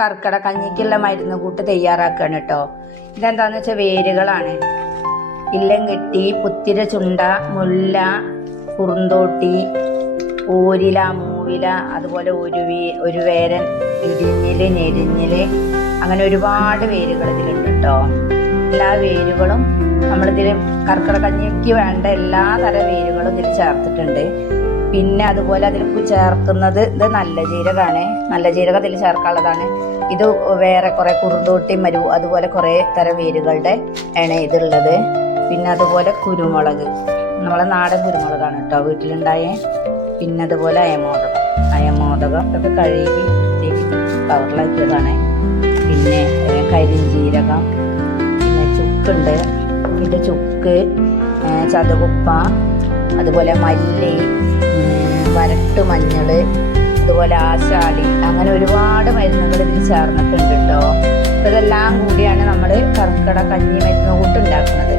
കർക്കിടക കഞ്ഞിക്കുള്ള മരുന്ന് കൂട്ട് തയ്യാറാക്കുകയാണ് കേട്ടോ. ഇതെന്താന്ന് വെച്ചാൽ വേരുകളാണ്. ഇല്ലംകെട്ടി, പുത്തിര ചുണ്ട, മുല്ല, കുറുന്തോട്ടി, ഊരില, മൂവില, അതുപോലെ ഒരു വേരൻ, ഇടിഞ്ഞില്, ഞെരിഞ്ഞില്, അങ്ങനെ ഒരുപാട് വേരുകൾ ഇതിലുണ്ട് കേട്ടോ. എല്ലാ വേരുകളും നമ്മളിതിൽ കർക്കിടക കഞ്ഞിക്ക് വേണ്ട എല്ലാ തരം വേരുകളും ഇതിൽ ചേർത്തിട്ടുണ്ട്. പിന്നെ അതുപോലെ അതിൽ ചേർക്കുന്നത് ഇത് നല്ല ജീരകമാണ്. നല്ല ജീരകം ഇതിൽ ചേർക്കാനുള്ളതാണ്. ഇത് വേറെ കുറേ കുറുന്തോട്ടി, അതുപോലെ കുറേ തരം വേരുകളുടെ ആണ് ഇതുള്ളത്. പിന്നെ അതുപോലെ കുരുമുളക്, നമ്മളെ നാടൻ കുരുമുളകാണ് കേട്ടോ വീട്ടിലുണ്ടായ. പിന്നെ അതുപോലെ അയമോദകം ഇതൊക്കെ കഴുകി കവറിലാക്കിയതാണ്. പിന്നെ കരിഞ്ജീരകം, പിന്നെ ചുക്കുണ്ട്, ഇത് ചുക്ക്, ചതുകുപ്പ, അതുപോലെ മല്ലി, വരട്ട് മഞ്ഞൾ, അതുപോലെ ആശാളി, അങ്ങനെ ഒരുപാട് മരുന്നുകൾ ഇതിൽ ചേർന്നിട്ടുണ്ട് കേട്ടോ. ഇതെല്ലാം കൂടിയാണ് നമ്മൾ കർക്കിടക കഞ്ഞി മരുന്ന് കൂട്ട് ഉണ്ടാക്കുന്നത്.